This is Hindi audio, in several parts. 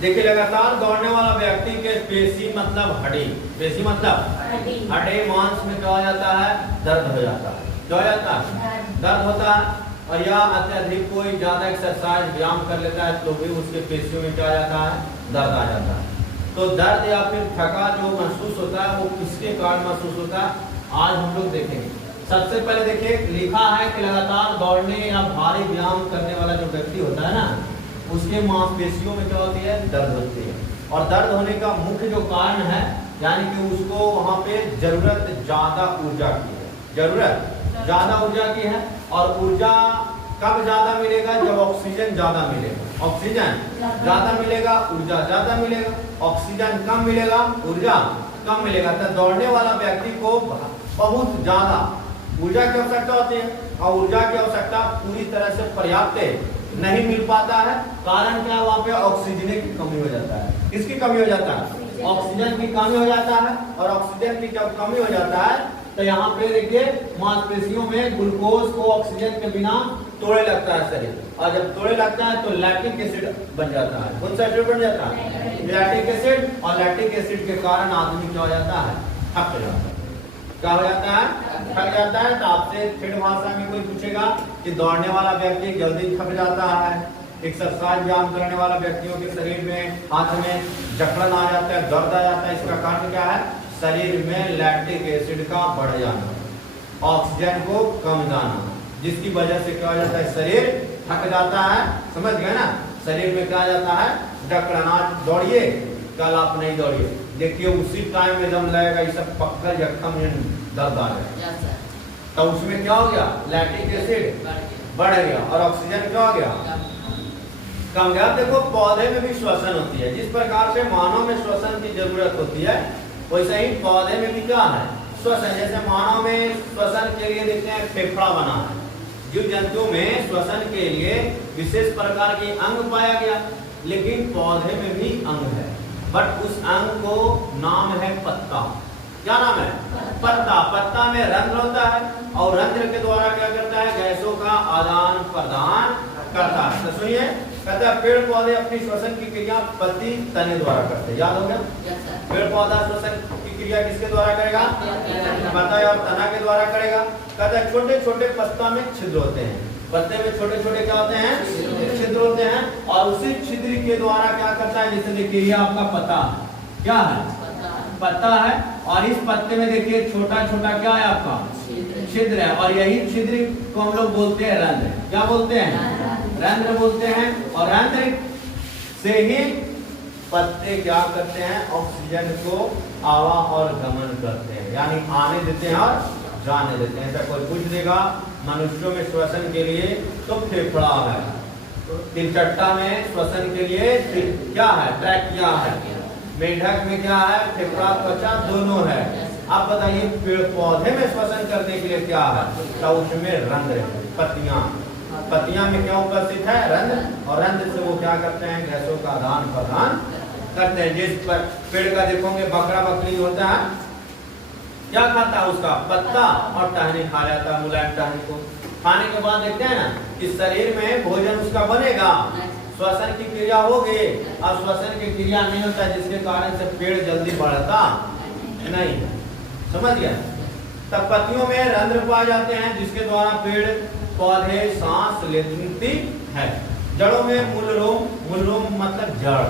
देखिए लगातार दौड़ने वाला व्यक्ति के पेशी मतलब हड्डी, पेशी मतलब हड्डी मांस में क्या हो जाता है, दर्द हो जाता है। क्या हो जाता है, दर्द होता है। और या अत्यधिक कोई ज्यादा एक्सरसाइज व्यायाम कर लेता है तो भी उसके पेशियों में क्या आ जाता है, दर्द आ जाता है। तो दर्द या फिर थका जो महसूस होता है वो किसके कारण महसूस होता है, आज हम लोग देखेंगे। सबसे पहले देखिए लिखा है कि लगातार दौड़ने या भारी व्यायाम करने वाला जो व्यक्ति होता है ना, उसके मांसपेशियों में क्या होती है, दर्द होती है। और दर्द होने का मुख्य जो कारण है, यानी कि उसको वहां पे जरूरत ज्यादा ऊर्जा की है, जरूरत ज्यादा ऊर्जा की है। और ऊर्जा कब ज्यादा मिलेगा, जब ऑक्सीजन ज्यादा मिलेगा। ऑक्सीजन ज्यादा मिलेगा, ऊर्जा ज्यादा मिलेगा। ऑक्सीजन कम मिलेगा, ऊर्जा कम मिलेगा। तो दौड़ने वाला व्यक्ति को बहुत ज्यादा ऊर्जा की आवश्यकता होती है और ऊर्जा की आवश्यकता पूरी तरह से पर्याप्त नहीं मिल पाता है। कारण क्या, वहाँ पे ऑक्सीजन की कमी हो जाता है। किसकी कमी हो जाता है, ऑक्सीजन की कमी हो जाता है। और ऑक्सीजन की जब कमी हो जाता है तो यहाँ पे देखिए मांसपेशियों में ग्लूकोज को ऑक्सीजन के बिना तोड़े लगता है शरीर। और जब तोड़े लगता है तो लैक्टिक एसिड बन जाता है। कौन सा एसिड बन जाता है, लैक्टिक एसिड। और लैक्टिक एसिड के कारण आदमी क्या हो जाता है, थक जाता है। क्या हो जाता है, थक जाता है। तो आपसे ठेठ भाषा में कोई पूछेगा कि दौड़ने वाला व्यक्ति जल्दी थक जाता है, एक्सरसाइज व्यायाम करने वाला व्यक्तियों के शरीर में हाथ में जकड़न आ जाता है, दर्द आ जाता है, इसका कारण क्या है, शरीर में लैक्टिक एसिड का बढ़ जाना, ऑक्सीजन को कम जाना, जिसकी वजह से क्या हो जाता है, शरीर थक जाता है। समझ गए ना, शरीर में क्या जाता है, जकड़न। दौड़िए, कल आप नहीं दौड़िए, देखिए उसी टाइम में दम लगेगा, ये सब पक्का जख्म दर्द आ जाएगा। तो उसमें क्या हो गया, लैक्टिक एसिड बढ़ गया और ऑक्सीजन क्या हो गया, कम गया। देखो पौधे में भी श्वसन होती है, जिस प्रकार से मानव में श्वसन की जरूरत होती है वैसे ही पौधे में भी क्या है, श्वसन। जैसे मानव में श्वसन के लिए देखते हैं फेफड़ा बना है, जीव जंतु में श्वसन के लिए विशेष प्रकार के अंग पाया गया, लेकिन पौधे में भी अंग है। बट उस अंग को नाम है पत्ता। क्या नाम है, पत्ता। पत्ता में रंध्र होता है और रंध्र के द्वारा क्या करता है, गैसों का आदान प्रदान करता है। तो सुनिए, कहते हैं पेड़ पौधे अपनी श्वसन की क्रिया पत्ती तने द्वारा करते हैं। याद हो गया, पेड़ पौधा श्वसन की क्रिया किसके द्वारा करेगा, पत्ता और तना के द्वारा करेगा। कहते हैं छोटे छोटे पत्ता में छिद्र होते हैं, पत्ते में छोटे छोटे क्या होते हैं, छिद्र होते हैं। और उसी छिद्र के द्वारा क्या करता है, जैसे देखिए ये आपका पत्ता क्या है, पत्ता है। और इस पत्ते में देखिए छोटा छोटा क्या है, आपका छिद्र है। और यही छिद्र को हम लोग बोलते हैं रंध्र। क्या बोलते हैं, रंध्र बोलते हैं। और रंध्र से ही पत्ते क्या करते हैं, ऑक्सीजन को आवा और गमन करते हैं, यानी आने देते हैं और जाने देते हैं। ऐसा कोई पूछ देगा मनुष्यों में श्वसन के लिए तो फेफड़ा है, तिलचट्टा में श्वसन के लिए क्या है, ट्रैकिया है, मेढक में क्या है, फेफड़ा त्वचा दोनों है। आप बताइए पेड़ पौधे में श्वसन करने के लिए क्या है, तो उसमें रंध्र, पत्तियां, पत्तियां में क्या उपस्थित है, रंध्र। और रंध्र से वो क्या करते हैं, गैसों का आदान प्रदान करते हैं। जिस पर पेड़ का देखोगे बकरा बकरी होता है, क्या खाता है, उसका पत्ता और टहनी खा जाता है, मुलायम टहनी को खाने के बाद देखते हैं ना कि शरीर में भोजन उसका बनेगा, श्वसन की क्रिया होगी। अब श्वसन की क्रिया नहीं होता है, जिसके कारण से पेड़ जल्दी बढ़ता नहीं। समझ गया, तब पत्तियों में रंध्र पाए जाते हैं जिसके द्वारा पेड़ पौधे सांस लेती है। जड़ों में मूलरोम, मूलरोम मतलब जड़,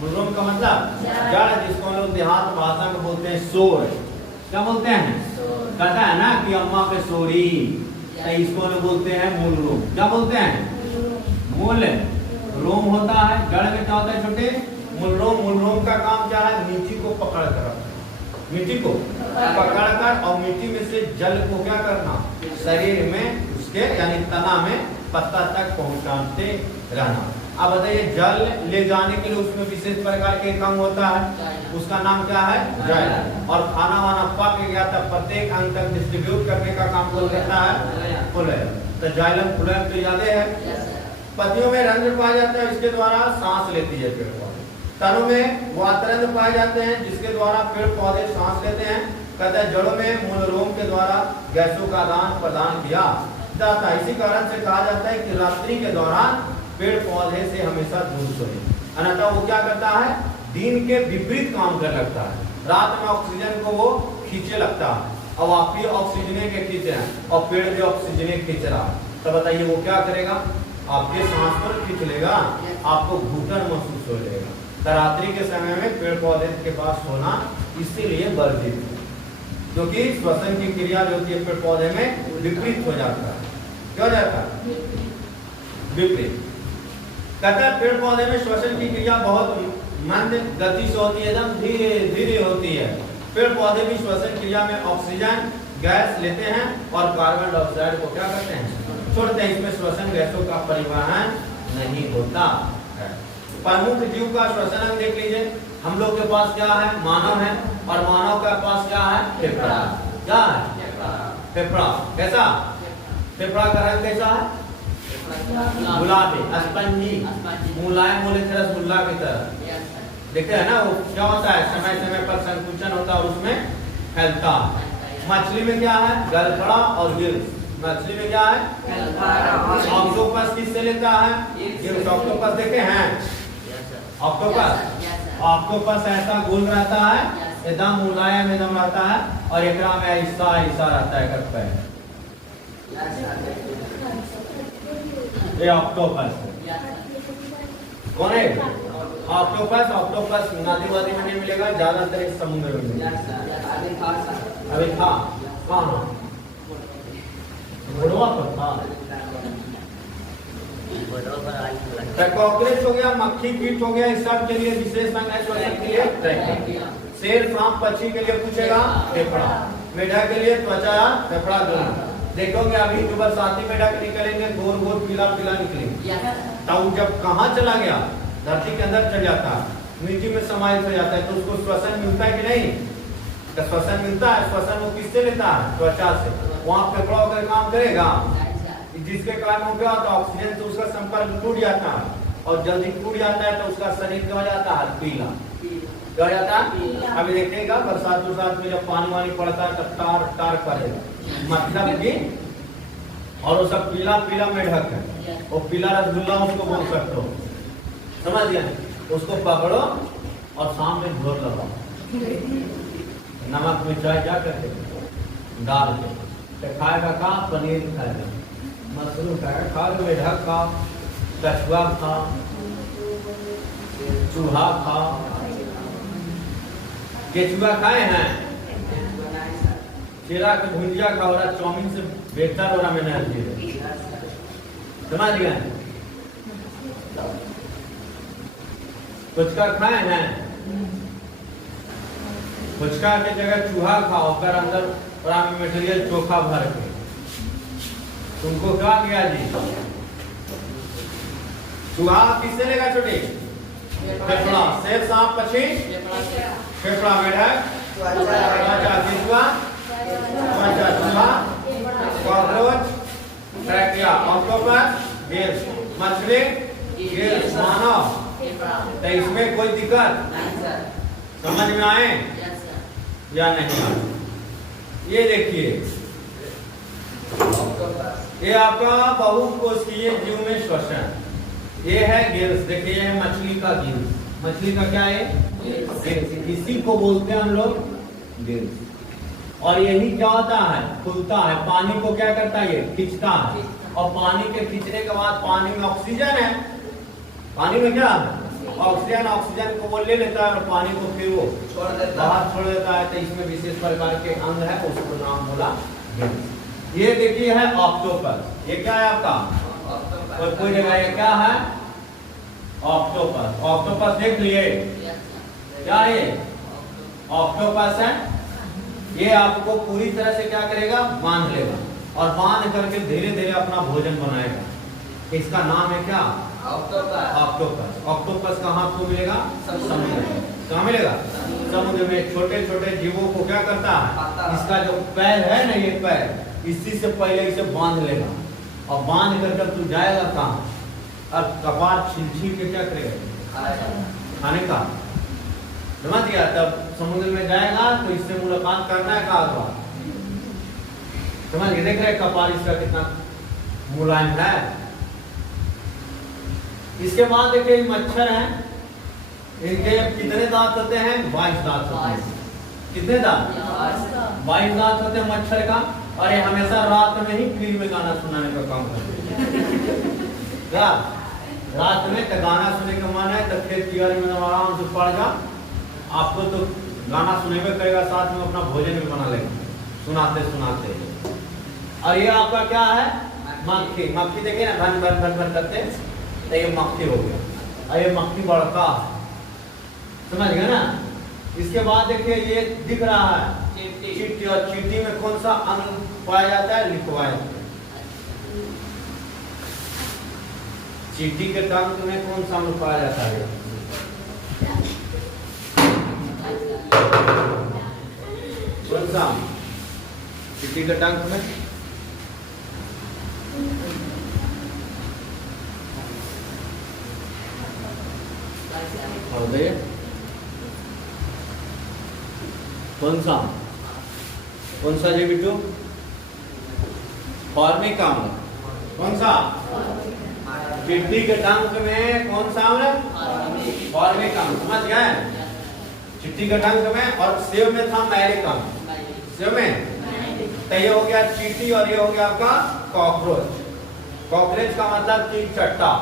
मूलरोम का मतलब जड़, जिसको हम लोग देहात भाषा में बोलते हैं सोर। क्या बोलते हैं, कहता है ना कि अम्मा पे सोरी, तो इसको लोग बोलते हैं मूल रोम। क्या बोलते हैं, मूल रोम होता है। जड़ में क्या होता है, छोटे मूल रोम। मूल रोम का काम क्या है, मिट्टी को पकड़ कर रखना, मिट्टी को पकड़ कर और मिट्टी में से जल को क्या करना, शरीर में उसके यानी तना में पत्ता तक पहुंचाते रहना। अब बताइए जल ले जाने के लिए उसमें विशेष प्रकार के अंग होता है, उसका नाम क्या है, जाइलम। और खाना वाना पक गया तब प्रत्येक अंग तक डिस्ट्रीब्यूट करने का काम कौन करता है, फ्लोएम। तो जाइलम फ्लोएम तो याद है। पत्तियों में रंध्र पाया जाता है, इसके द्वारा सांस लेती है पेड़ पौधे। तनों में वातरंध्र पाए जाते हैं, जिसके द्वारा पेड़ पौधे सांस लेते हैं। कहते हैं जड़ों में मूल रोम के द्वारा गैसों का आदान प्रदान किया जाता है। इसी कारण से कहा जाता है कि रात्रि के दौरान पेड़ पौधे से हमेशा दूर सोएं। अन्यथा वो क्या करता है, दिन के विपरीत काम करने लगता है। रात में ऑक्सीजन को वो खींचे लगता है। अब आप भी ऑक्सीजन के खींच रहे हैं और पेड़ भी ऑक्सीजन खींच रहा है, तो बताइए वो क्या करेगा, आपके सांस पर खींच लेगा, आपको घुटन महसूस हो जाएगा। तो रात्रि के समय में पेड़ पौधे के पास सोना इसीलिए वर्जित है, क्योंकि श्वसन की क्रिया जो होती है पेड़ पौधे में विपरीत हो जाता है। क्या हो जाता है, विपरीत। कहता है पेड़ पौधे में श्वसन की क्रिया बहुत मंद गति से होती है, एकदम धीरे धीरे होती है। पेड़ पौधे भी श्वसन क्रिया में ऑक्सीजन गैस लेते हैं और कार्बन डाइऑक्साइड को क्या करते हैं, छोड़ते हैं। इसमें श्वसन गैसों का परिवहन नहीं होता है। प्रमुख जीव का श्वसन अंग देख लीजिए। हम लोग के पास क्या है, मानव है, और मानव के पास क्या है, फेफड़ा। क्या है, फेफड़ा। कैसा, फेफड़ा का रंग कैसा है, गुलाबी, स्पंजी, मुलायम बोले थे रसगुल्ला की तरह। देखते हैं ना, वो क्या होता है, समय समय पर संकुचन होता है और उसमें फैलता है। मछली में क्या है, गलफड़ा और गिल्स। मछली में क्या है, ऑक्टोपस किससे लेता है, गिल्स। ऑक्टोपस देखे हैं, ऑक्टोपस, ऑक्टोपस ऐसा गोल रहता है, एकदम मुलायम एकदम रहता है, और एकरा में ऐसा ऐसा रहता है कर पैर। ये ऑक्टोपस कौन है, ऑक्टोपस। ऑक्टोपस नदी वादी में नहीं मिलेगा, ज्यादातर इस समुद्र में मिलेगा। अभी था कहाँ, घोड़वा पर था। कॉकरोच हो गया, मक्खी कीट हो गया, इस सब के लिए विशेष अंग है श्वसन के लिए ट्रैकिंग। शेर सांप पक्षी के लिए पूछेगा फेफड़ा, मेढक के लिए त्वचा फेफड़ा दोनों। देखोगे अभी जो बरसाती मेढक निकलेंगे, गोल गोल पीला पीला निकलेंगे, तब जब कहाँ चला गया, धरती के अंदर चल जाता है, मिट्टी में समाहित हो जाता है, तो उसको श्वसन मिलता है कि नहीं, तो श्वसन मिलता है। श्वसन वो किससे लेता है, त्वचा से। वहाँ फेफड़ा होकर काम करेगा, जिसके कारण क्या होता है, ऑक्सीजन से उसका संपर्क टूट जाता है, और जल्दी टूट जाता है तो उसका शरीर क्या हो जाता है, पीला। क्या हो जाता है, अभी देखिएगा बरसात में जब पानी वानी पड़ता है तब तार तार पड़ेगा, मतलब कि, और वो सब पीला पीला मेढक है, वो पीला रसगुल्ला उसको बोल सकते हो, समझ गया। उसको पकड़ो और सामने घोर लगाओ, नमक मिर्चाई क्या करते डाल के, खाएगा का पनीर खाएगा, मशरूम खाएगा, खा लो, मेढक खा, कछुआ खा, चूहा खा, केचुआ खाए हैं, चेरा के भुंजिया खा, हो रहा चाउमीन से बेहतर हो रहा, मैंने समझ गया। पुचका खाए हैं, पुचका की जगह चूहा खाओ, कर अंदर मटेरियल चोखा भर के, तुमको क्या किया जी, चूहा किससे लेगा छोटे, फेफड़ा। शेर सांप पक्षी फेफड़ा, मेढक केचुआ, चूहा, कॉकरोच, ट्रैकिया, ऑक्टोपस, गिल्स, मछली, गिल्स, मानव। तो इसमें कोई दिक्कत समझ में आए या नहीं आए? ये देखिए, ये आपका बहुकोशिकीय जीव में श्वसन, ये है गिल्स। देखिए ये है मछली का गिल्स, मछली का क्या है, गिल्स, इसी को बोलते हैं हम लोग गिल्स। और यही क्या होता है, खुलता है, पानी को क्या करता है, ये खींचता है, और पानी के खींचने के बाद पानी में ऑक्सीजन है, पानी में क्या ऑक्सीजन, ऑक्सीजन को वो ले लेता है और पानी को फिर वो बाहर छोड़ देता है। तो इसमें विशेष प्रकार के अंग है, उसको नाम बोला गिल्स। ये देखिए है ऑक्टोपस, ये क्या है आपका, कोई जगह ये क्या है, ऑक्टोपस। ऑक्टोपस देख लिए, क्या है, ऑक्टोपस है। ये आपको पूरी तरह से क्या करेगा, बांध लेगा, और बांध करके धीरे धीरे अपना भोजन बनाएगा। इसका नाम है क्या, ऑक्टोपस। ऑक्टोपस कहाँ आपको मिलेगा, समुद्र में। कहाँ मिलेगा, समुद्र में। छोटे छोटे जीवों को क्या करता है, इसका जो पैर है ना, ये पैर, इसी से पहले इसे बांध लेगा, और बांध कर तू जाएगा कहाँ, अब कपार छील छील के क्या करेगा, खाने का, समझ गया। तब समुद्र में जाएगा तो इससे मुलाकात करना है, कहा समझ गए। देख रहे कपाल इसका कितना मुलायम है। इसके बाद देखिए मच्छर है, इनके कितने दांत होते हैं? 22 दांत होते हैं। कितने दांत? 22 दांत होते हैं मच्छर का। और ये हमेशा रात में ही फ्री में गाना सुनाने का काम करते हैं। रात में तो गाना सुनने का मन है तो खेत कियारी में आराम से पड़ जा, आपको तो गाना सुनेगा करेगा, साथ में अपना भोजन भी बना लेगा सुनाते सुनाते। और ये आपका क्या है? मक्खी। मक्खी देखिए ना, भन भन भन भन करते, तो ये मक्खी हो गया। और ये मक्खी बड़का समझ गए ना। इसके बाद देखिए ये दिख रहा है चींटी। और चींटी में कौन सा अंग पाया जाता है? लिखवाया। चींटी के टंक में कौन सा अंग पाया जाता है? कौन सा? चींटी के टंक में कौन सा? कौन सा जी बिट्टू? फॉर्मिक अम्ल। कौन सा? चींटी के टंक में कौन सा अम्ल? फॉर्मिक अम्ल। समझ गए? चींटी के टंक में। और सेव में था मैलिक अम्ल। सेव में तो ये हो गया चींटी। और ये हो गया आपका कॉकरोच। कॉकरोच का मतलब कीट चट्टा।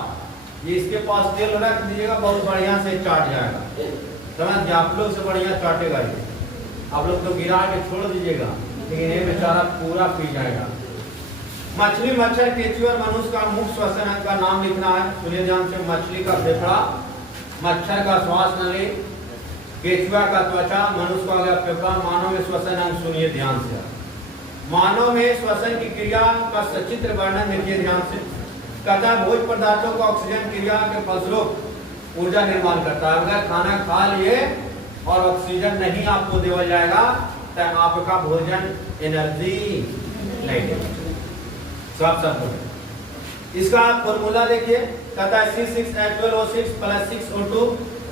ये इसके पास तेल रख दीजिएगा, बहुत बढ़िया से चाट जाएगा। समझ गए? आप लोग से बढ़िया चाटेगा ये। आप लोग तो गिरा के छोड़ दीजिएगा, लेकिन ये बेचारा पूरा पी जाएगा। मछली, मच्छर, केंचुआ और मनुष्य का मुख्य श्वसन अंग का नाम लिखना है। सुनिए ध्यान से। मछली का फेफड़ा, मच्छर का श्वास नली, केंचुआ का त्वचा, मनुष्य का गया फेफड़ा। मानव में श्वसन अंग सुनिए ध्यान से। मानव में श्वसन की क्रिया का सचित्र वर्णन देखिए ध्यान से। कहता है भोज्य पदार्थों का ऑक्सीजन क्रिया के फलस्वरूप ऊर्जा निर्माण करता है। अगर खाना खा लिए और ऑक्सीजन नहीं आपको दिया जाएगा तो आपका भोजन एनर्जी नहीं देगा। सब इसका फॉर्मूला देखिए। कहता है C6H12O6 + 6O2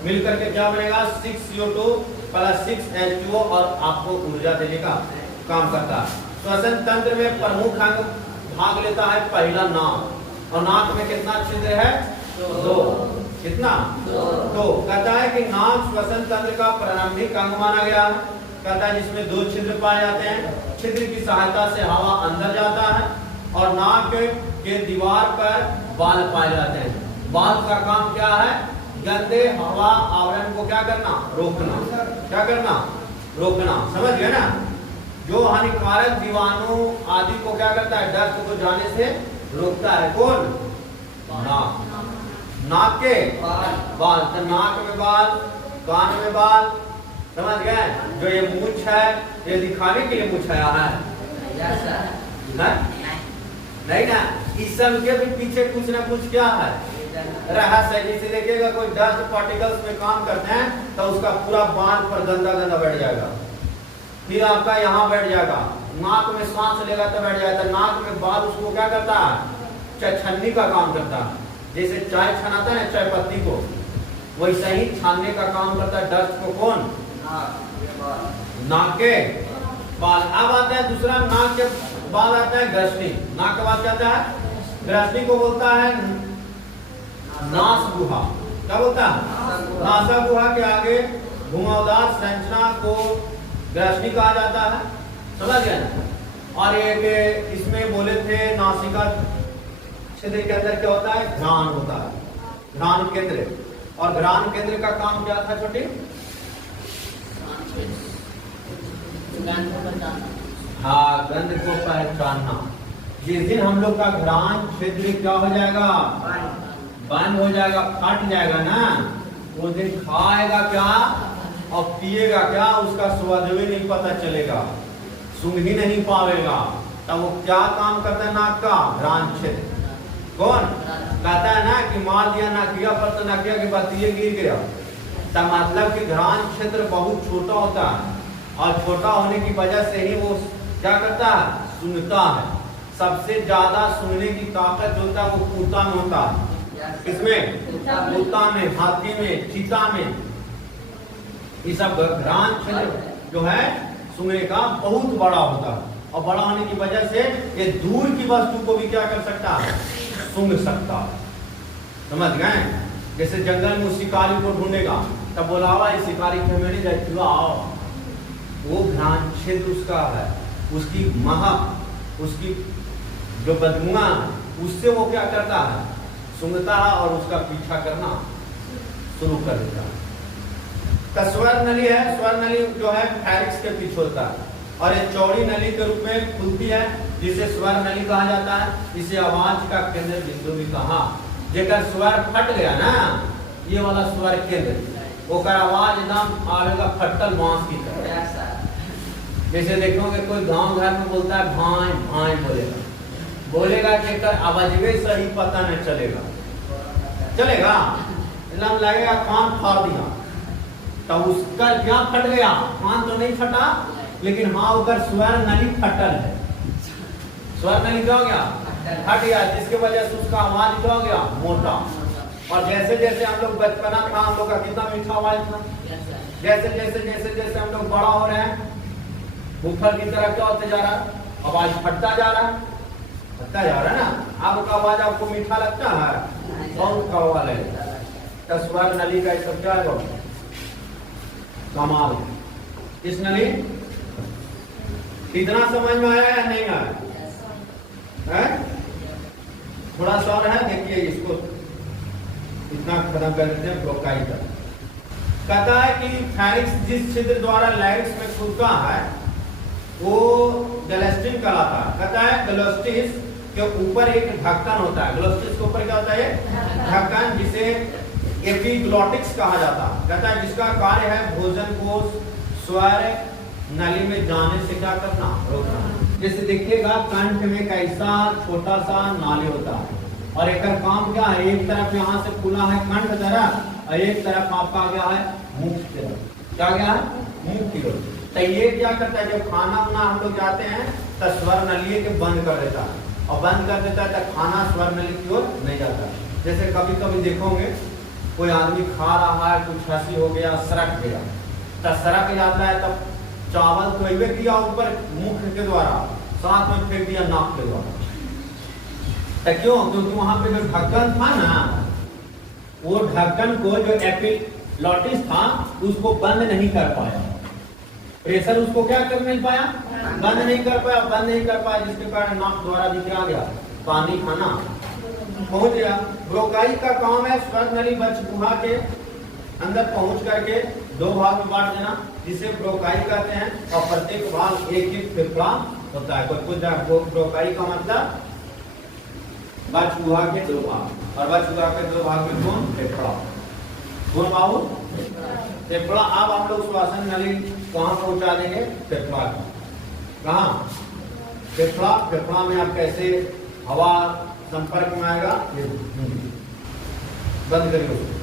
मिलकर के क्या बनेगा? 6CO2 + 6H2O और आपको ऊर्जा देने का काम करता है। श्वसन तंत्र में प्रमुख अंग भाग लेता है पहला नाक। और नाक में कितना छिद्र है? 2। कितना? 2। कहता है कि नाक श्वसन तंत्र का प्रारंभिक अंग माना गया है। कहता है जिसमें 2 छिद्र पाए जाते हैं। छिद्र की सहायता से हवा अंदर जाता है और नाक के दीवार पर बाल पाए जाते हैं। बाल का काम क्या है? गंदे हवा आवरण को क्या करना? रोकना। क्या करना? रोकना। समझ गए ना? जो हानिकारक जीवाणु आदि को क्या करता है? डस्ट को जाने से रोकता है। कौन? नाक। नाक के बाल। तो नाक में बाल, कान में बाल। समझ गए? जो ये मूछ है, ये दिखाने के लिए मूछ आया है नहीं ना। इस सब के भी पीछे कुछ ना कुछ क्या है? रहस्य है। जैसे देखिएगा कोई डस्ट पार्टिकल्स में काम करते हैं तो उसका पूरा बाल पर गंदा गंदा बैठ जाएगा, फिर आपका यहाँ बैठ जाएगा, नाक में सांस लेगा तो बैठ जाएगा। नाक में बाल उसको क्या करता है? छन्नी का काम करता है। जैसे चाय छनाता है चाय पत्ती को, वैसा ही छानने का काम करता है डस्ट को। कौन? नाक के बाल। अब आता है दूसरा, नाक के बाल आता है ग्रसनी। नाक के बाद क्या आता है? ग्रसनी को बोलता है नास गुहा। क्या बोलता है? नासा गुहा के आगे घुमावदार संरचना को ग्रसनी कहा जाता है। समझ गए ना? और एक इसमें बोले थे नासिका क्षेत्र के अंदर क्या होता है? घ्राण होता है। घ्राण केंद्र। और घ्राण केंद्र का काम क्या था छोटे? हाँ, गंध को पहचानना। जिस दिन हम लोग का घ्राण क्षेत्र क्या हो जाएगा? बंद हो जाएगा, फट जाएगा ना, वो दिन खाएगा क्या और पिएगा क्या उसका स्वाद भी नहीं पता चलेगा, सूंघ ही नहीं पाएगा। तब वो क्या काम करता है? नाक का घ्राण क्षेत्र। कौन? कहता है ना कि मार दिया नाकिया पर तो नाकिया के बतिये गिर गया। तब मतलब कि घ्राण क्षेत्र बहुत छोटा होता है और छोटा होने की वजह से ही वो क्या करता है? सूंघता है। सबसे ज्यादा सूंघने की ताकत होता है वो कुत्ता में होता है। किसमें? कुत्ता में, हाथी में, चीता में। ये सब घ्राण क्षेत्र जो है सूंघने का बहुत बड़ा होता है और बड़ा होने की वजह से ये दूर की वस्तु को भी क्या कर सकता है? सूंघ सकता है। समझ गए? जैसे जंगल में उस शिकारी को ढूंढेगा, तब बोलावा इस शिकारी को मैंने जाए आओ, वो घ्राण क्षेत्र उसका है, उसकी महक, उसकी जो बदबुआ उससे वो क्या करता है, सूंघता है और उसका पीछा करना शुरू कर देता है। तो स्वर नली है, स्वर नली जो है फैरिक्स के पीछे होता है और ये चौड़ी नली के रूप में खुलती है जिसे स्वर नली कहा जाता है। इसे आवाज का केंद्र बिंदु भी कहा। जेकर स्वर फट गया ना, ये वाला स्वर केंद्र, ओकर आवाज एकदम आवेगा फटल बांस की तरह। जैसे देखोगे कोई गांव घर में बोलता है भाई भाई बोलेगा, बोलेगा कि कर आवाजवे सही पता नहीं चलेगा, चलेगा एकदम लगेगा कान फाड़ दिया। तो उसका क्या फट गया, कान तो नहीं फटा, लेकिन हाँ उधर स्वर नली फटल है। स्वर नली क्या हो गया, फट गया, जिसके वजह से उसका आवाज क्या हो गया, मोटा। और जैसे जैसे हम लोग बचपना था, हम लोग का कितना मीठा आवाज था, जैसे जैसे जैसे जैसे हम लोग बड़ा हो रहे हैं, बुफर की तरह क्या होते जा रहा है, आवाज फटता जा रहा है, फटता जा रहा है ना। आपका आवाज आपको मीठा लगता है, बहुत कड़वा लगेगा। तो स्वर नली का सब क्या है, कमाल। इस नली कितना समझ में आया या नहीं आया है? थोड़ा सा और है, देखिए इसको इतना खत्म कर देते हैं। ब्रोकाई का कहता है कि फैरिक्स जिस छिद्र द्वारा लैरिक्स में खुलता है वो ग्लोस्टिन कहलाता है। कहता है ग्लोस्टिस के ऊपर एक ढक्कन होता है। ग्लोस्टिस के ऊपर क्या होता है, ढक्कन, जिसे एपिग्लॉटिक्स कहा जाता है। कहता है जिसका कार्य है भोजन को स्वर नली में जाने से क्या करना, रोकना। जैसे देखिएगा कंठ में कैसा छोटा सा नाली होता है और एक काम क्या है, एक तरफ यहाँ से खुला है कंठ तरफ और एक तरफ आपका क्या है, मुख की तरफ। क्या क्या है, मुख की तरफ। तो ये क्या करता है, जब खाना वाना हम लोग जाते हैं तो स्वर नली के बंद कर देता है और बंद कर देता है तो खाना स्वर नली की ओर नहीं जाता। जैसे कभी कभी देखोगे कोई आदमी खा रहा है, कुछ हंसी हो गया, सरक गया, तो सरक जाता है, तब चावल तो इवे किया ऊपर मुख के द्वारा, साथ में फेंक दिया नाक के द्वारा। तो क्यों, क्योंकि वहां पे जो ढक्कन था ना, वो ढक्कन को जो एपिग्लॉटिस था उसको बंद नहीं कर पाया, प्रेशर उसको क्या कर नहीं पाया, बंद नहीं कर पाया, बंद नहीं कर पाया, जिसके कारण नाक द्वारा भी क्या गया, पानी खाना पहुंच गया। ब्रोकाई का काम है स्वर नली बचगुहा के अंदर पहुंच करके दो भाग में बांट देना, जिसे ब्रोकाई कहते हैं। और प्रत्येक भाग एक एक फेफड़ा होता है। कुछ ब्रोकाई का मतलब बचगुहा के दो भाग, और बचगुहा के दो भाग में कौन, फेफड़ा, कौन बाबू, फेफड़ा। अब हम लोग श्वासन नली कहाँ पहुंचा देंगे, फेफड़ा कहाँ, फेफड़ा। फेफड़ा में आप कैसे हवा संपर्क में आएगा, बंद करिए।